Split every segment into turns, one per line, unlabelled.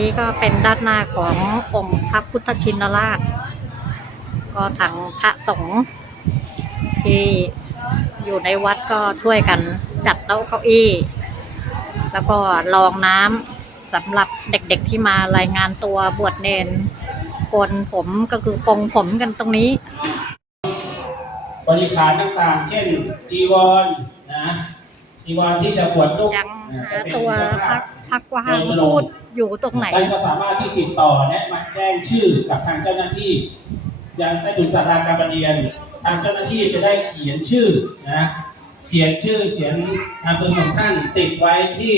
นี้ก็เป็นด้านหน้าขององค์พระพุทธชินราช ก็ทางพระสงฆ์ที่อยู่ในวัดก็ช่วยกันจัดโต๊ะเก้าอี้ แล้วก็รองน้ำสำหรับเด็กๆที่มารายงานตัวบวชเนนโกนผมก็คือปรงผมกันตรงนี้
บริขารต่างๆ เช่น จีวรนะจีวรที่จะบวชลูก
ยัง
นะ
หา
จะเป็น
ตัว
เจ้า
พั
ภาก พ
พักวางพูดอยู่ตรงไหน
ท่านก็สามารถที่ติดต่อและมาแจ้งชื่อกับทางเจ้าหน้าที่อย่างใต้ถุนศาลาการประเรียน ทางเจ้าหน้าที่จะได้เขียนชื่อนะเขียนชื่อเขียนนามสกุลของท่านติดไว้ที่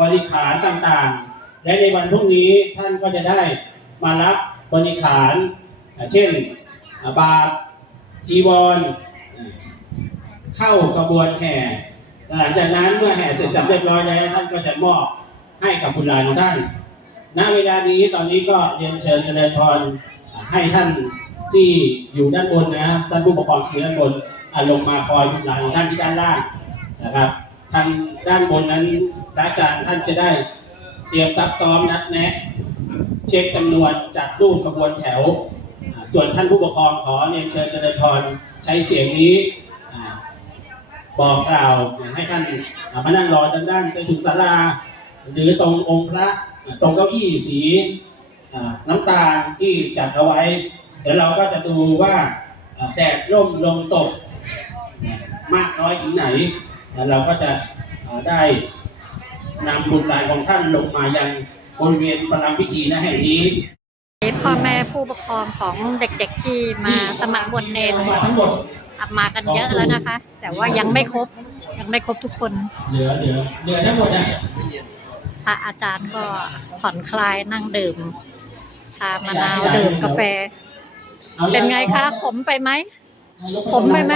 บริขารต่างๆ และในวันพรุ่งนี้ท่านก็จะได้มารับบริขารอ่าเช่นอ่าบาตรจีวรอ่าเข้าขบวนแห่หลังจากนั้นเมื่อแห่เสร็จสำเร็จร้อยแล้วท่านก็จะมอบ ให้กับบุตรหลานของท่านณเวลานี้ตอนนี้ก็เรียนเชิญเจริญพรให้ท่านที่อยู่ด้านบนนะท่านผู้ปกครองที่ด้านบนลงมาคอยบุตรหลานของท่านที่ด้านล่างนะครับทางด้านบนนั้นอาจารย์ท่านจะได้เตรียมซักซ้อมนัดแนะ เช็คจำนวนจัดรูปขบวนแถว ส่วนท่านผู้ปกครองขอเรียนเชิญเจริญพรใช้เสียงนี้อบอกกล่าวให้ท่านมานั่งรอด้านด้านไปถึงศาลา หรือตรงองค์พระตรงเก้าอี้สีอ่าน้ำตาลที่จัดเอาไว้เดี๋ยวเราก็จะดูว่าอ่าแดดร่มลมตกมากน้อยถึงไหนแล้วเราก็จะอ่าได้นำบุตรหลานของท่านลงมายังบริเวณประลังพิธีนะแห่งนี้
พ่อแม่ผู้ปกครองของเด็กๆที่มาสมัครบวชเนน
มาทั้งหมด
อับมากันเยอะแล้วนะคะ แต่ว่ายังไม่ครบยังไม่ครบทุกคน
เหลือเหลือเหลือทั้งหมดอะ
พระอาจารย์ก็ผ่อนคลายนั่งดื่ม ชามะนาวดื่มกาแฟ
อายัง
เป็นไงคะขมไปไหมผมไปไหม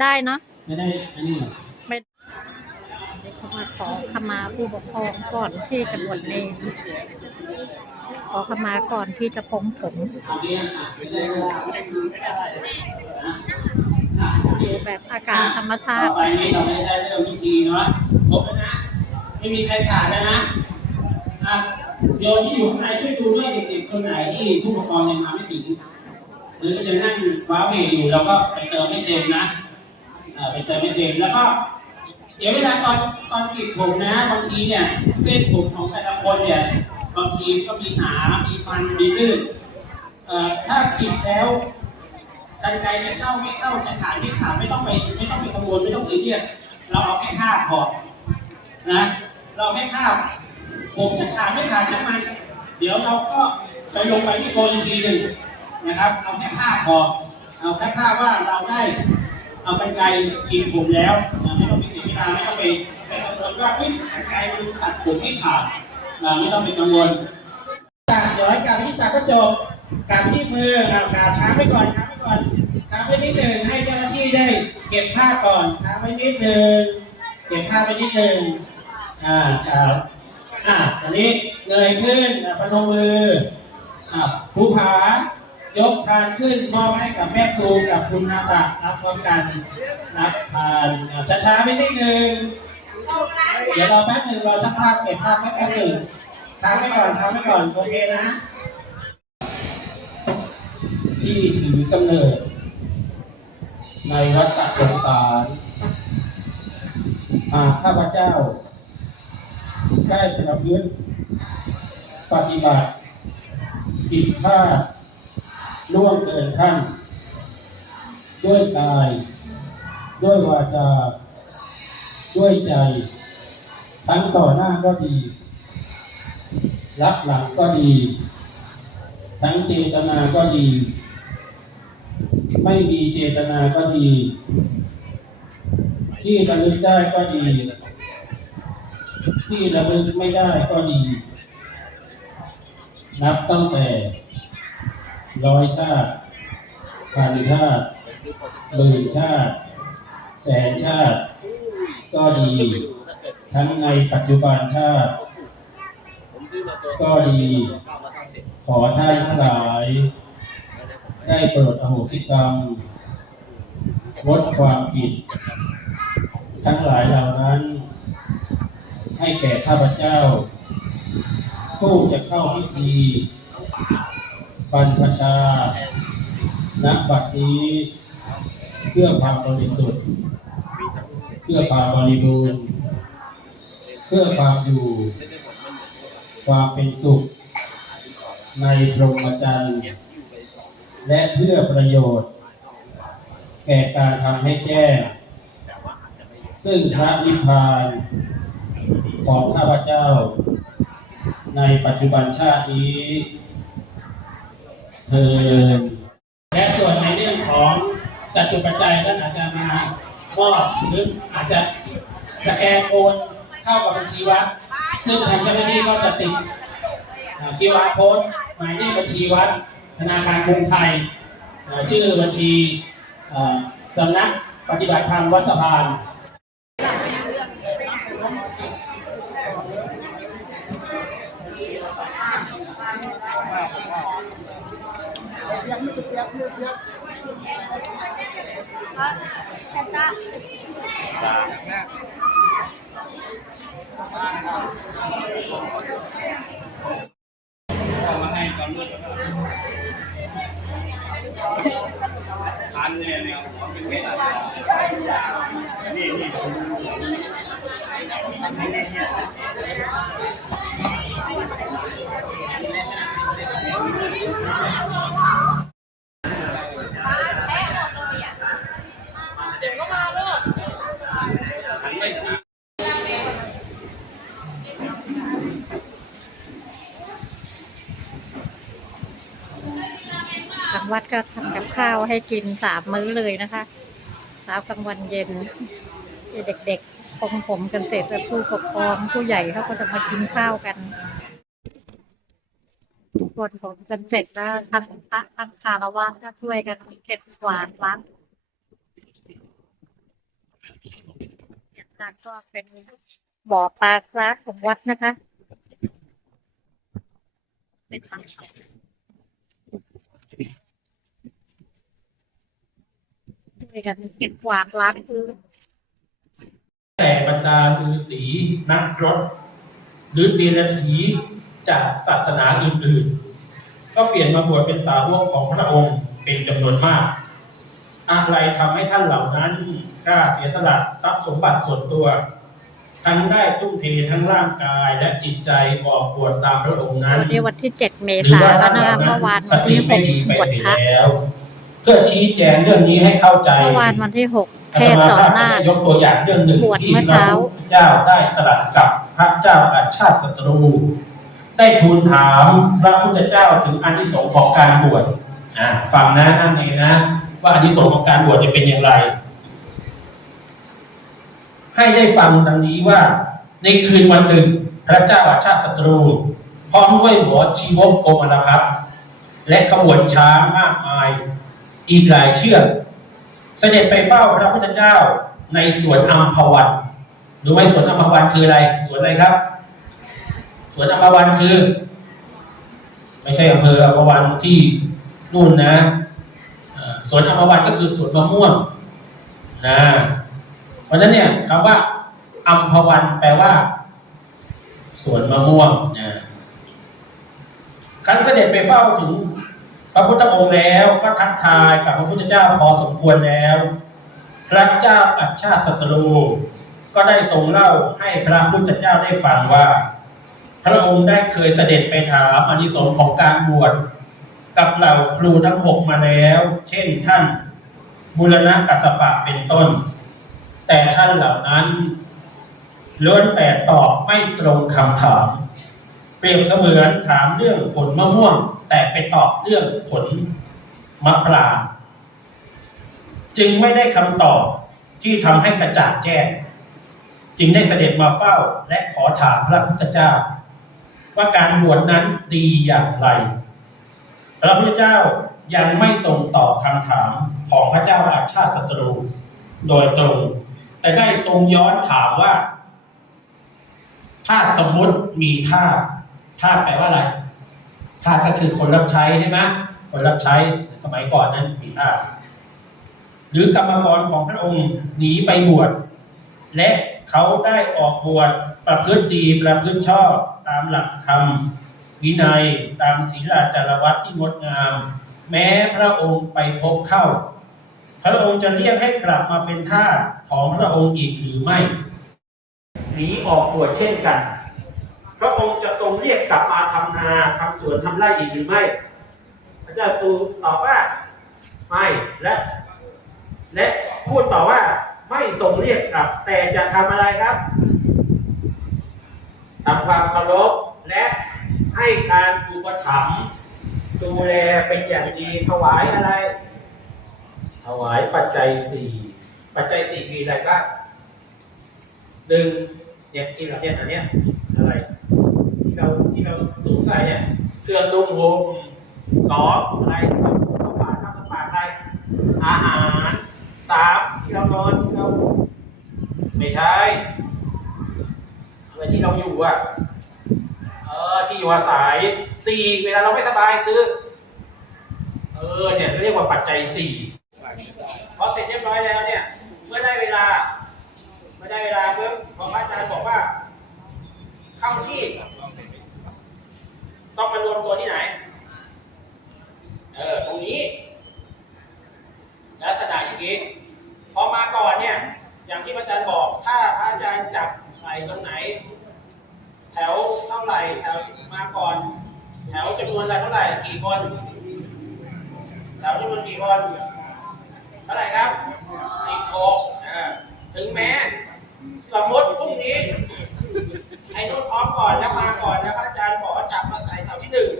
ได้เนาะ
ไม่ได้อันนี้เหรอ
ไม่ได้เขามาขอขมาผู้ปกครองก่อนที่จะบวชเนรขอขมาก่อนที่จะปรงผม
เอาเรียนอะไม่ได้อะ
อยู่แบบอากาศธรรมชา
ต่ ไม่มีใครขาดนะอะโยมที่อยู่ข้างในช่วยดูด้วยเด็กๆคนไหนที่ผู้ปกครองยังมาไม่ถึง หรือจะนั่งว้าเวอยู่เราก็ไปเติมให้เต็มนะไปเติมให้เต็มแล้วก็เดี๋ยวเวลาตอนตอนกรีดผมนะบางทีเนี่ยเส้นผมของแต่ละคนเนี่ยบางทีก็มีหนา มีมัน มีลื่นถ้ากรีดแล้วกันไกลจะเข้าไม่เข้าจะขาดไม่ขาดไม่ต้องไปไม่ต้องไปกังวลไม่ต้องซีเรียสเราเอาแค่ภาพอนะ เราแค่ภาพ ผมจะขาดไม่ขาดช่างมันเดี๋ยวเราก็ไปลงไปที่โกนอีกทีหนึ่งนะครับ เอาแค่ภาพพอเอาแค่ภาพว่าเราได้เอากันไกลกินผมแล้วไม่ต้องไปเสียเวลาไม่ต้องไปไปกังวลว่าเฮ้ยกันไกลมันตัดผมไม่ขาดนะไม่ต้องไปกังวลกาบเดี๋ยวให้กาบไปที่ตาก็จบกาบที่มืออ่ากาบช้าไปก่อนช้าไปก่อนช้าไปนิดหนึ่งให้เจ้าหน้าที่ได้ เก็บผ้าก่อนช้าไปนิดหนึ่งเก็บผ้าไปนิดหนึ่ง อ่าครับอ่าอันนี้เงยขึ้นพนมมืออ่าภูผายกทานขึ้นมอบให้กับแม่ครูกับคุณนาตะรับพร้อมกันนับทานอ่าช้าๆไปนิดหนึ่งเดี๋ยวรอแป๊บหนึ่งรอช่างภาพเก็บภาพแป๊บหนึ่งค้างไว้ก่อนค้างไว้ก่อนโอเคนะ ที่ถือกำเนิด ในวัฏสงสารหากข้าพเจ้า ได้ประพฤติปฏิบัติผิดพลาดล่วงเกินท่าน ด้วยกาย ด้วยวาจา ด้วยใจ ทั้งต่อหน้าก็ดี รับหลังก็ดี ทั้งเจตนาก็ดี ไม่มีเจตนาก็ดี ที่ระลึกได้ก็ดี ที่ระลึกไม่ได้ก็ดี นับตั้งแต่ร้อยชาติพันชาติหมื่นชาติ แสนชาติ ก็ดี ทั้งในปัจจุบันชาติ ก็ดี ขอท่านทั้งหลาย ได้โปรดอโหสิกรรมลดความผิด ทั้งหลายเหล่านั้น ให้แก่ข้าพเจ้า
ผู้จะเข้าพิธีบรรพชาณบัดนี้เพื่อความบริสุทธิ์ เพื่อความบริบูรณ์ เพื่อความอยู่ ความเป็นสุข ในพรหมจรรย์และเพื่อประโยชน์ แก่การทำให้แจ้งซึ่งพระนิพพาน ของข้าพเจ้า ในปัจจุบันชาตินี้เทินและส่วนในเรื่องของจตุปัจจัยท่านอาจจะมามอบหรืออาจจะสแกนโอนเข้ากับบัญชีวัด ซึ่งทางเจ้าหน้าที่ก็จะติดคิวอาร์โค้ดหมายเลขบัญชีวัด ธนาคารกรุงไทย ชื่อบัญชีสำนักปฏิบัติธรรมวัดสะพาน
มาให้ตอนมืดอันเนี่ยเนี่ยเป็นเม็ดอะไรนี่นี่หันไปที
ทาง วัดก็ทำกับข้าวให้กินสามมื้อเลยนะคะเช้ากลางวันเย็นเด็กๆปองผมกันเสร็จแล้วผู้ปกครองผู้ใหญ่เขาก็จะมากินข้าวกันทุกคนผมกันเสร็จแล้วทั้งพระทั้งคารวะก็ช่วยกันเก็บกวาดล้างอย่างนั้นก็เป็นบ่อปลาคราฟของวัดนะคะ เป็นทางเข้า ช่วยกันเก็บกวาดล้างพื้น
แต่บรรดาฤาษีนักรบหรือเดรัจฉีจากศาสนาอื่นๆ ก็เปลี่ยนมาบวชเป็นสาวกของพระองค์เป็นจำนวนมาก อะไรทำให้ท่านเหล่านั้นกล้าเสียสละทรัพย์สมบัติส่วนตัว ทั้งได้ทุ่มเททั้งร่างกายและจิตใจออกบวชตามพระองค์นั้น
วันนี้วันที่เจ็ดเม
หรือ
ษาย
ว่าน
แล้ว
ท่าน
นะ
เหล่า
คะ
นั้
เมื่
น
อวาน
ส
วัน
ติ
ที่ห
ไม่
ก
ดีไป
บวช
เสีย
พระ
แล้ว เพื่อชี้แจงเรื่องนี้ให้เข้าใจ
เมื่อวานวันที่หกเทศ
อา
ส
ต
อน
มา
หน้า
ได้ยกตัวอย่างเรื่องหนึ่ง
บวช
ที่
เมื่อ
พระ
เช้า
พุทธเจ้าได้ตรัสกับพระเจ้าอาชาติศัตรู ได้ทูลถามพระพุทธเจ้าถึงอานิสงส์ของการบวชอ่าฟังนะนั่นเองนะ ว่าอานิสงส์ของการบวชจะเป็นอย่างไร ให้ได้ฟังดังนี้ว่า ในคืนวันหนึ่ง พระเจ้าอาชาติศัตรู พร้อมด้วยหมอชีวกโกมลพัฒน์และขบวนช้างมากมาย อีกหลายเชือกเสด็จไปเฝ้าพระพุทธเจ้าในสวนอัมพวันรู้ไหมสวนอัมพวันคืออะไร สวนอะไรครับ สวนอัมพวันคือ ไม่ใช่อำเภออัมพวันที่นู่นนะสวนอัมพวันก็คือสวนมะม่วงนะเพราะฉะนั้นเนี่ยคำว่าอัมพวันแปลว่าสวนมะม่วงนะครั้นเสด็จไปเฝ้าถึง พระพุทธองค์แล้วก็ทักทายกับพระพุทธเจ้าพอสมควรแล้ว พระเจ้าอัจฉาศัตรู ก็ได้ทรงเล่าให้พระพุทธเจ้าได้ฟังว่า พระองค์ได้เคยเสด็จไปถามอานิสงส์ของการบวชกับเหล่าครูทั้งหกมาแล้ว เช่นท่านบุรณะกัสปะเป็นต้น แต่ท่านเหล่านั้นล้วนแต่ตอบไม่ตรงคำถาม เปรียบเสมือนถามเรื่องผลมะม่วง แต่ไปตอบเรื่องผลมะปรางจึงไม่ได้คำตอบที่ทำให้กระจ่างแจ้งจึงได้เสด็จมาเฝ้าและขอถามพระพุทธเจ้า ว่าการบวชนั้นดีอย่างไร พระพุทธเจ้ายังไม่ทรงตอบคำถามของพระเจ้าอาชาติศัตรูโดยตรง แต่ได้ทรงย้อนถามว่า ถ้าสมมุติมีท่า ท่าแปลว่าอะไรท่าก็คือคนรับใช้ใช่ไหมคนรับใช้สมัยก่อนนั้นมีทาสหรือกรรมกรของพระองค์หนีไปบวชและเขาได้ออกบวชประพฤติดีประพฤติชอบตามหลักธรรมวินัยตามศีลาจารวัตที่งดงาม แม้พระองค์ไปพบเข้า พระองค์จะเรียกให้กลับมาเป็นทาสของพระองค์อีกหรือไม่หนีออกบวชเช่นกัน พระองค์จะทรงเรียกกลับมาทำนาทำสวนทำไร่อีกหรือไม่ พระเจ้าตูตอบว่าไม่และและพูดต่อว่าไม่ทรงเรียกกลับ แต่จะทำอะไรครับทำความเคารพและให้การอุปถัมภ์ดูแลเป็นอย่างดีถวายอะไร ถวายปัจจัยสี่ปัจจัยสี่มีอะไรบ้างหนึ่งเนี่ยที่เราเนี่ยอันเนี้ย ที่เราที่เราสวมใส่เนี่ยเครื่องนุ่งห่มสองอะไรข้าวปลาข้าวปลาอะไรอาหารสามที่เรานอนที่เราไม่ใช่อะไรที่เราอยู่อะเออที่อยู่อาศัยสี่เวลาเราไม่สบายคือเออเนี่ยเรียกว่าปัจจัยสี่พอเสร็จเรียบร้อยแล้วเนี่ยเมื่อได้เวลาเมื่อได้เวลาเพิ่มพอพระอาจารย์บอกว่าเข้าที่ ต้องมารวมตัวที่ไหน เออ ตรงนี้ ลักษณะอย่างนี้ พอมาก่อนเนี่ย อย่างที่อาจารย์บอก ถ้าอาจารย์จับใส่ตรงไหน แถวเท่าไหร่ แถวมาก่อน แถวจำนวนอะไรเท่าไหร่ กี่คน แถวจำนวนกี่คน เท่าไหร่ครับสิบหกถึงแม้ สมมติพรุ่งนี้ ไอ้นุ่นพร้อมก่อนแล้วมาก่อนแล้วพระอาจารย์บอกว่าจับมาใส่แถวที่หนึ่ง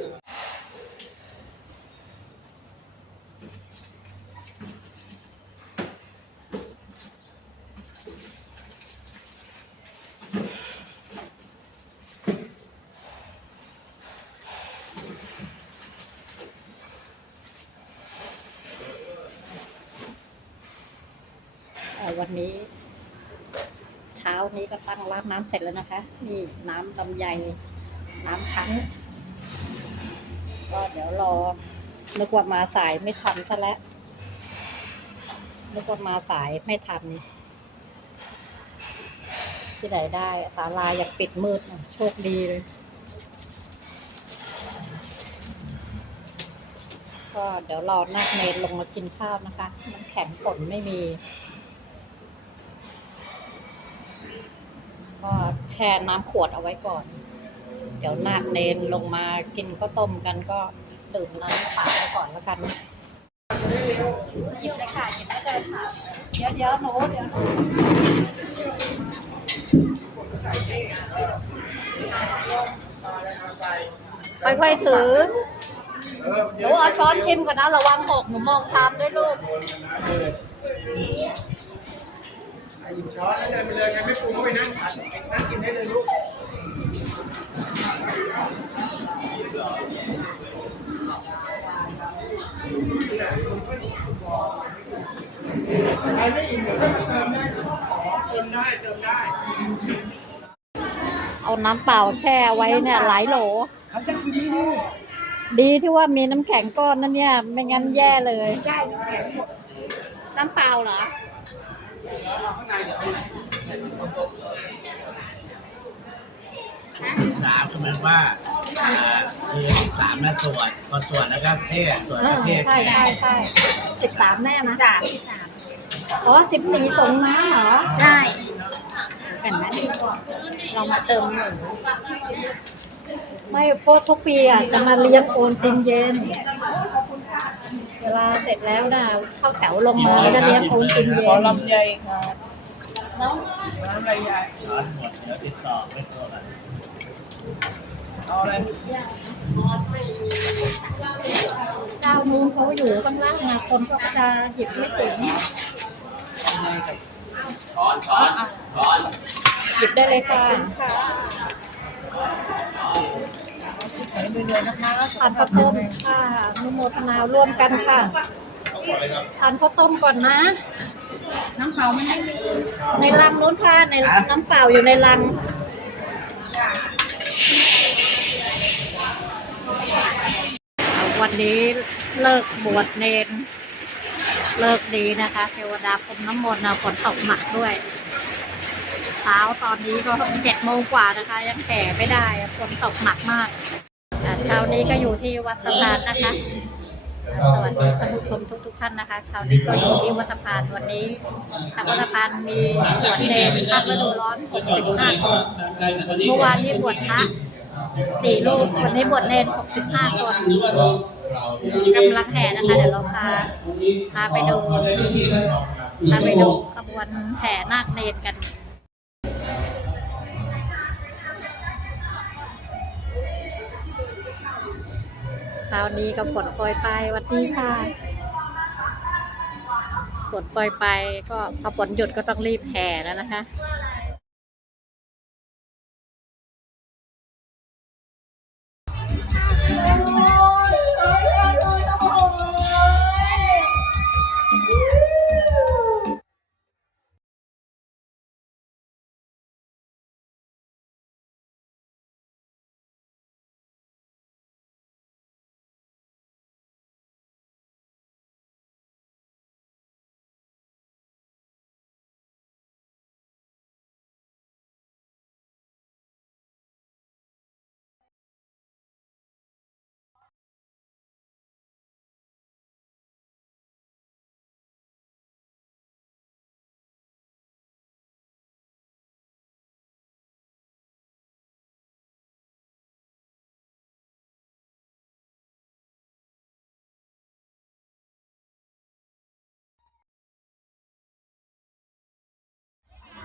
เอ่อวันนี้ เช้านี้ ก็ตั้งล้างน้ำเสร็จแล้วนะคะ นี่น้ำลำไย น้ำคั้นก็เดี๋ยวรอนึกว่ามาสายไม่ทันซะแล้วนึกว่ามาสายไม่ทัน ที่ไหนได้ศาลาอยากปิดมืดโชคดีเลย ก็เดี๋ยวรอนักเนนลงมากินข้าวนะคะน้ำแข็งฝนไม่มี ก็แช่น้ำขวดเอาไว้ก่อน เดี๋ยวนาคเนนลงมากินข้าวต้มกันก็ดื่มน้ำเปล่าไปก่อนแล้วกันยิบเลยค่ะหยิบได้เลยค่ะเดี๋ยวเดี๋ยวหนูเดี๋ยวหนูค่อยๆถือหนูเอาช้อนชิมก่อนนะระวังหกหนูมองชามด้วยลูก
หยิบช้อนแล้วเดินไปเลยใครไม่ปรุงก็ไปนั่งผัดไปนั่งกินได้เลยลูกใครไม่อิ่มเดี๋ยวก็เติมได้เติมได้เติมได้
เอาน้ำเปล่าแช่ไว้เนี่ยหลายโหล
เขาจะกินนี่นี่
ดีที่ว่ามีน้ำแข็งก้อนนั่นเนี่ย ไม่งั้นแย่เลย
ใช่น้ำแข็งหมด
น้ำเปล่าเหรอ
สามก็เหมือนว่าคือสามนะสวดพอสวดแล้วก็เทศสวด
เอ
ก็
อ
เทศ
ใช่ใช่ใช่สิบสามแน่นะ
สามสาม
อ๋อสิบสี่สงน้ำเหรอ
ใช่กันนั้นเรามาเติมหมู
ไม่เพราะทุกปีอะจะมาเลี้ยงโอนตินเย็น เวลาเสร็จแล้วนะเข้าแถวลงมาจะเลี้ยงโอนตินเย็น
ร้อนหมดเดี๋ยวติดต่อไม่โทรกัน
เจ้านู้นเขาอยู่ข้างล่างนะคนก็จะหยิบไม่ถึง
ช้อนช้อนช้อน
หยิบได้เลยค่ะ ทานข้าวต้มค่ะอนุโมทนาร่วมกันค่ะทานข้าวต้มก่อนนะ
น้ำเปล่ามันไม่มี
ในรังนู้นค่ะในน้ำเปล่าอยู่ในรังวันนี้เลิกบวชเนนเลิกดีนะคะ เทวดาพรมน้ำมนต์นะฝนตกหนักด้วยเช้าตอนนี้ก็เจ็ดโมงกว่านะคะ ยังแก่ไม่ได้ฝนตกหนักมาก อะานี้ก็อยู่ที่วัดสะพานนะคะ สวัสดีท่านผู้ชมทุกทุกๆท่านนะคะเช้านี้ก็อยู่ที่วัดสะพานวันนี้ทางวัดสะพานมีบวชเนรภาคฤดูร้อน65คนเมื่อวานนี้บวชพระสี่รูปวันนี้บวชเนร65คน
หรือว่าเรา
กำลังแห่นะคะ เดี๋ยวเราพาพาไปดูพาไปดูขบวนแห่นาคเนรกัน ช้านี้ก็ฝนโปรยไปวันนี้ค่ะฝนปล่อยไปก็พอฝนหยุดก็ต้องรีบแห่แล้วนะคะ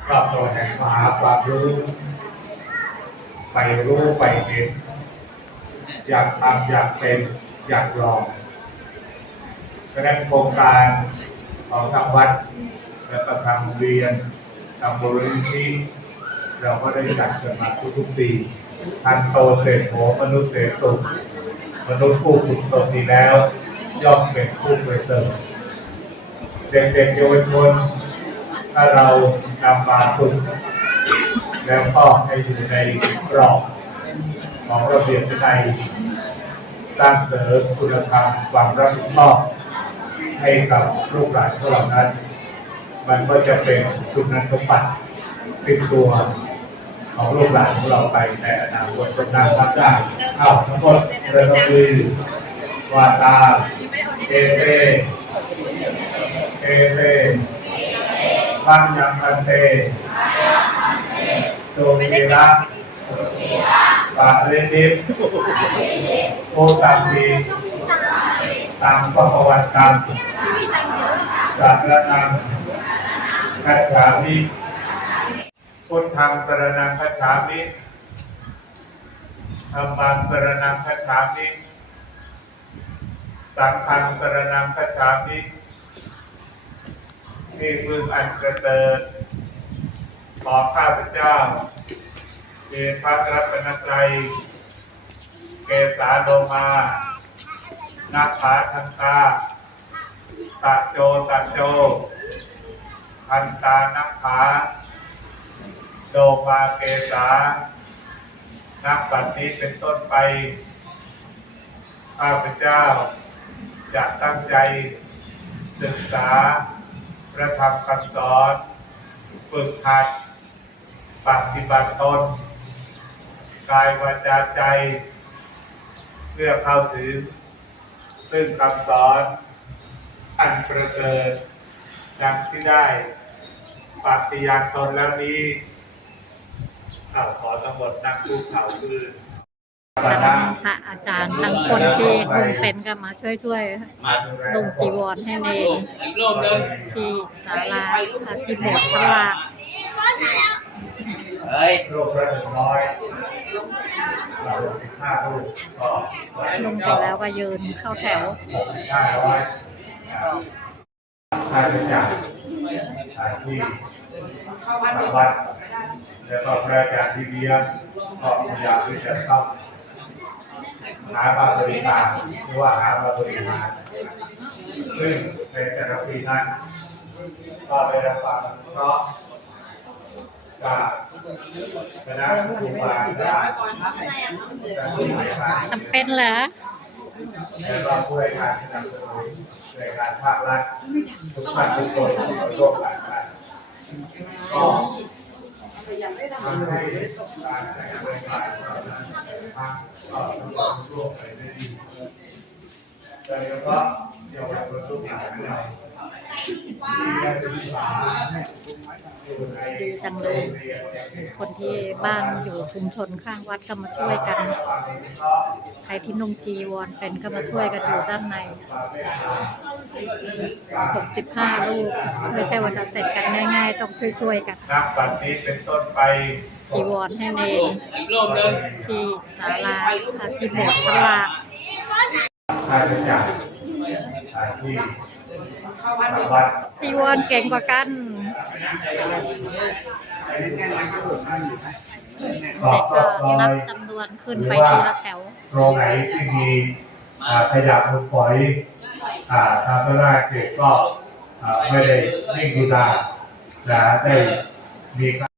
รอบตัวแห่งมหาความรู้ไปรู้ไปเห็น อยากทำอยากเป็นอยากลองดังนั้นโครงการของทางวัด และก็ทางโรงเรียนทางบริษัทเราก็ได้จัดกันมาทุกๆปีทันโตเศรษโหมนุษย์เศรษสุมนุษย์ผู้ฝึกตนดีแล้ว ย่อมเป็นผู้ประเสริฐเด็กๆเยาวชนถ้าเรา นำมาฝึกแล้วก็ให้อยู่ในกรอบของระเบียบวินัยสร้างเสริมคุณธรรมความรับผิดชอบให้กับลูกหลานของเรานั้น มันก็จะเป็นคุณสมบัติติดตัวของลูกหลานของเราไปในอนาคตจนนานพักได้เอาทั้งหมดเริ่มมือวาตาเอเปเอเป ปัญญังคันเตโตมิระปะเรนิพโอตัมปีตังปะปวันตังสัตระนังคัจฉามิพุทธังสรนังคัจฉามิธรรมังสรนังคัจฉามิสังฆังสรนังคัจฉามิ ที่พึงอันกระเติดขอข้าพเจ้าเดชพระรัตนตรัยเกสาโลมานาคาทันตาตะโจตะโจทันตานักขาโดมาเกสานักปัจนี้เป็นต้นไป ข้าพเจ้าจะตั้งใจศึกษา ระธรรมคำสอนฝึกหัดปฏิบัติตนกายวาจาใจ เพื่อเข้าถึง ซึ่งคำสอนอันประเสริฐดังที่ได้ปฏิญาณตนแล้วนี้ข่าวขอทั้งหมดนั่งคู่ข่าวคือ
พระอาจารย์ทั้งคนที่นุ่งเป็นก็มาช่วยช่วยๆนุ่งจีวรให้เนร
อีกรอบหนึง
ที่ศาลาที่โบสถ์ข้างล่าง
เฮ้ย
ลกละหนึ่งร้อยเราสิบห้าลูกก็
นุ่งเสร็จแล้วก็ยืนเข้าแถว
ห้าร้อยค่าใช้จ่ายที่ทางวัดแล้วก็พระอาจารย์ที่เลี้ยงก็พยายามที่จะต้อง หามาบริกาหรือว่าหามาบริหาซึ่งในแต่ละปีนั้นก็ได้รับความเคราะจากคณะครูบาอาจารย์จากที่ไหนมา
จำเป็นเหรอ
แล้วก็ผู้ให้การสนับสนุนในการภาครัฐทุกท่านทุกคนร่วมกันกั โดยเฉพาะเยาวชนทุกอย่างเราที่ได้ศึกษาอยู่ใน
ดีจังเลย คนที่บ้านอยู่ชุมชนข้างวัดก็มาช่วยกัน ใครที่นุ่งจีวรเป็นก็มาช่วยกันอยู่ด้านใน65ลูกไม่ใช่ว่าจะเสร็จกันง่ายๆ ต้องช่วยๆกัน
นับบัดนี้เป็นต้นไป
จีวรให้เนน
อีกรูปหนึ่ง
ที่ศาลาที่โบสถ์พระลาน
ค่าใช้จ่ายที่
จีวรเก่งกว่ากัน
ขอ
เสร็จ
บ
ก็
ก็
นับจำนวนขึ้นไปทีละแถว
โรงไหนที่มีอ่าขยะมูลฝอยอ่าทางพระราชเขตก็อ่าไม่ได้นิ่งดูดายนะได้มีการ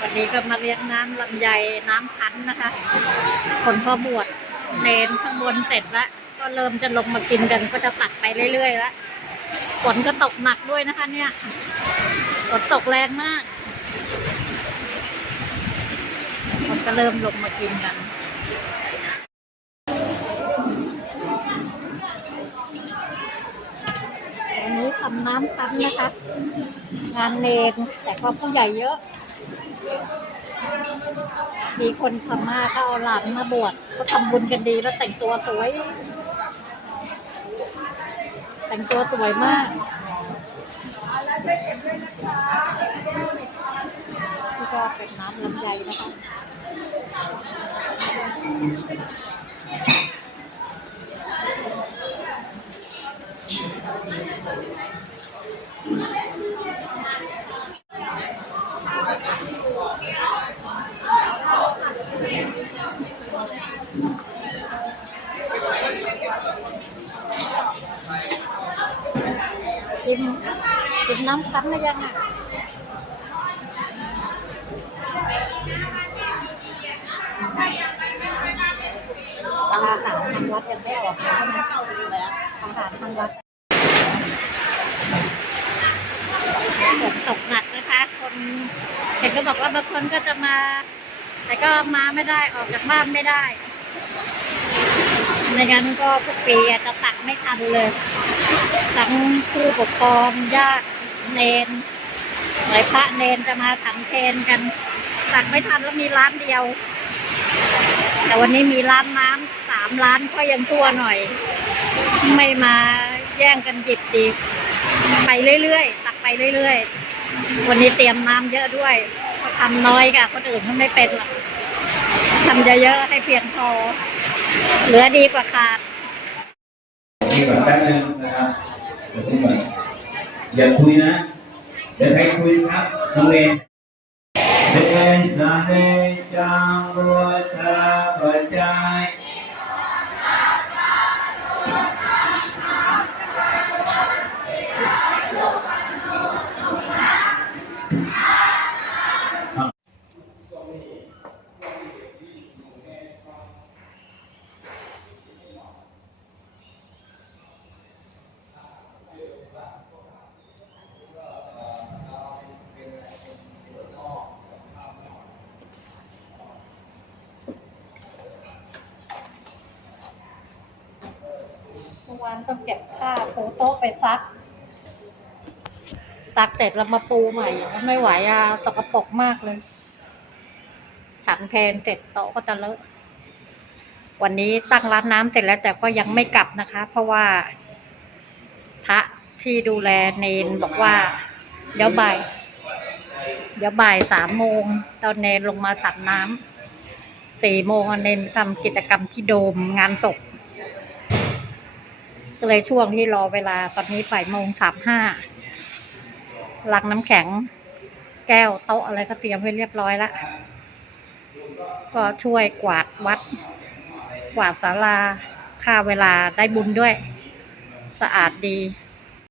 วันนี้ก็มาเลี้ยงน้ำลำไยน้ำพันนะคะ คนพอบวชเนนข้างบนเสร็จแล้ว ก็เริ่มจะลงมากินกันก็จะตักไปเรื่อยๆแล้วฝนก็ตกหนักด้วยนะคะ เนี่ยฝนตกแรงมากคนก็เริ่มลงมากินกันวันนี้ทำน้ำพันนะคะงานเนนแต่ก็ผู้ใหญ่เยอะ มีคนพม่าเขาเอาหลานมาบวชเขาทำบุญกันดีแล้วแต่งตัวสวย แต่งตัวสวยมากนี่ก็เป็นน้ำลำไยนะคะ น้ำคั้นหรือยังอะอาหารทางวัดยังไม่ออกใช่ไหมอาหารทางวัดฝนตกหนักนะคะ คนเห็นก็บอกว่าบางคนก็จะมา แต่ก็มาไม่ได้ออกจากบ้านไม่ได้ในงั้นก็ทุกปีอาจจะตักไม่ทันเลยทั้งผู้ปกครองญาติ เนนหลายพระเนนจะมาถังเทนกันสั่งไม่ทันแล้วมีร้านเดียว แต่วันนี้มีร้านน้ำสามร้านก็ยังตัวหน่อย ไม่มาแย่งกันหยิบดีไปเรื่อยๆตักไปเรื่อยๆ วันนี้เตรียมน้ำเยอะด้วยทำน้อยกับคนอื่นเขาไม่เป็นหรอกทำเยอะๆให้เพียงพอเหลือดีกว่าขาด
นี่ก่อนแป๊บนึงนะครับเดี๋ยวพูดก่อน อย่าคุยนะเดี๋ยวใครคุยครับน้องเรนเป็นสาเนจังวัฏปัจจัยา
นต้องเก็บผ้าปูโต๊ะไปซักซักเสร็จแล้วมาปูใหม่ไม่ไหวอะตกปรกมากเลยฉันเพนเสร็จโต๊ะก็จะเลอะวันนี้ตั้งร้านน้ำเสร็จแล้วแต่ก็ยังไม่กลับนะคะ เพราะว่า พระที่ดูแลเนนบอกว่า เดี๋ยวบ่าย เดี๋ยวบ่ายสามโมงตอนเนนลงมาสัดน้ำสี่โมงเนนทำกิจกรรมที่โดมงานศพ ก็เลยช่วงที่รอเวลาตอนนี้บ่ายโมงสามห้าลังน้ำแข็ง แก้วโต๊ะอะไรก็เตรียมไว้เรียบร้อยละก็ช่วยกวาดวัด กวาดศาลาค่าเวลาได้บุญด้วย สะอาดดี